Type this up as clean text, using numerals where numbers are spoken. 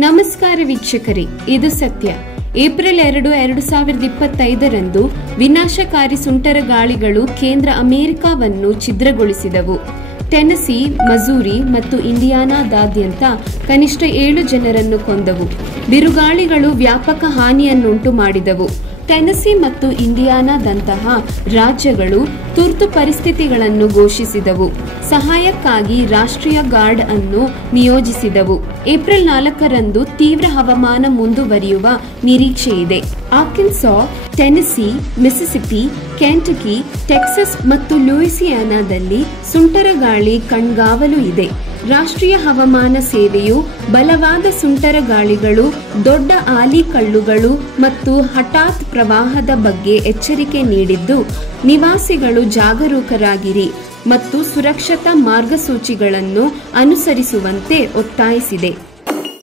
ನಮಸ್ಕಾರ ವೀಕ್ಷಕರೇ, ಇದು ಸತ್ಯ. ಏಪ್ರಿಲ್ 2, 2025ರಂದು ವಿನಾಶಕಾರಿ ಸುಂಟರ ಗಾಳಿಗಳು ಕೇಂದ್ರ ಅಮೆರಿಕಾವನ್ನು ಛಿದ್ರಗೊಳಿಸಿದವು. ಟೆನಸಿ, ಮಜೂರಿ ಮತ್ತು ಇಂಡಿಯಾನಾದಾದ್ಯಂತ ಕನಿಷ್ಠ 7 ಜನರನ್ನು ಕೊಂದವು. ಬಿರುಗಾಳಿಗಳು ವ್ಯಾಪಕ ಹಾನಿಯನ್ನುಂಟು ಮಾಡಿದವು. ಟೆನಸಿ ಮತ್ತು ಇಂಡಿಯಾನಾದಂತಹ ರಾಜ್ಯಗಳು ತುರ್ತು ಪರಿಸ್ಥಿತಿಗಳನ್ನು ಘೋಷಿಸಿದವು. ಸಹಾಯಕ್ಕಾಗಿ ರಾಷ್ಟ್ರೀಯ ಗಾರ್ಡ್ ಅನ್ನು ನಿಯೋಜಿಸಿದವು. ಏಪ್ರಿಲ್ 4ರಂದು ತೀವ್ರ ಹವಾಮಾನ ಮುಂದುವರಿಯುವ ನಿರೀಕ್ಷೆಯಿದೆ. ಆರ್ಕಾನ್ಸಾ, ಟೆನೆಸಿ, ಮಿಸಿಸಿಪಿ, ಕೆಂಟಕಿ, ಟೆಕ್ಸಸ್ ಮತ್ತು ಲೂಯಿಸಿಯಾನಾದಲ್ಲಿ ಸುಂಟರಗಾಳಿ ಕಣ್ಗಾವಲು ಇದೆ. ರಾಷ್ಟ್ರೀಯ ಹವಾಮಾನ ಸೇವೆಯು ಬಲವಾದ ಸುಂಟರ ಗಾಳಿಗಳು, ದೊಡ್ಡ ಆಲಿಕಲ್ಲುಗಳು ಮತ್ತು ಹಠಾತ್ ಪ್ರವಾಹದ ಬಗ್ಗೆ ಎಚ್ಚರಿಕೆ ನೀಡಿದ್ದು, ನಿವಾಸಿಗಳು ಜಾಗರೂಕರಾಗಿರಿ ಮತ್ತು ಸುರಕ್ಷತಾ ಮಾರ್ಗಸೂಚಿಗಳನ್ನು ಅನುಸರಿಸುವಂತೆ ಒತ್ತಾಯಿಸಿದೆ.